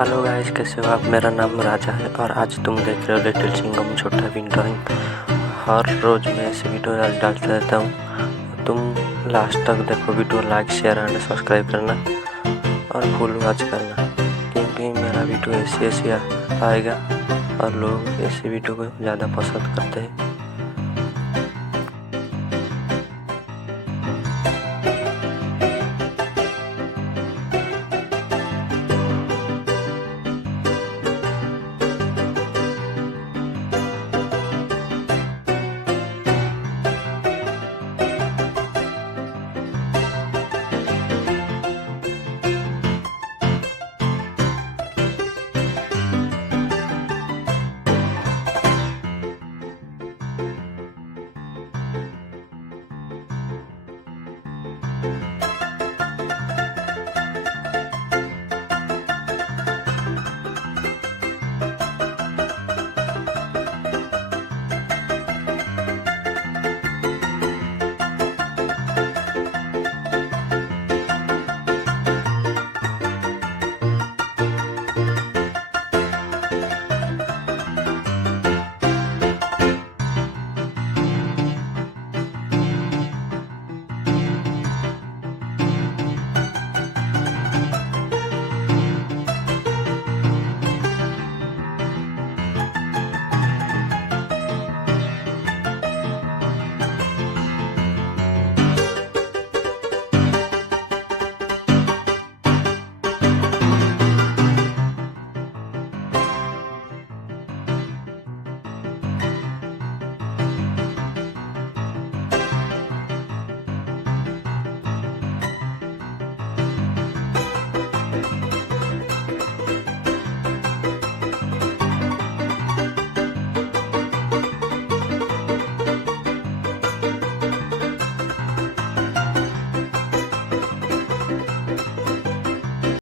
Hello guys, कैसे हो आप। मेरा नाम राजा है और आज तुम देख रहे हो लिटिल सिंघम छोटा भी ड्राइंग। हर रोज़ मैं ऐसे वीडियो डालता रहता हूँ। तुम लास्ट तक देखो video, like share and subscribe करना और फुल वॉच करना, क्योंकि मेरा वीडियो ऐसे आएगा और लोग ऐसे वीडियो को ज़्यादा पसंद करते हैं।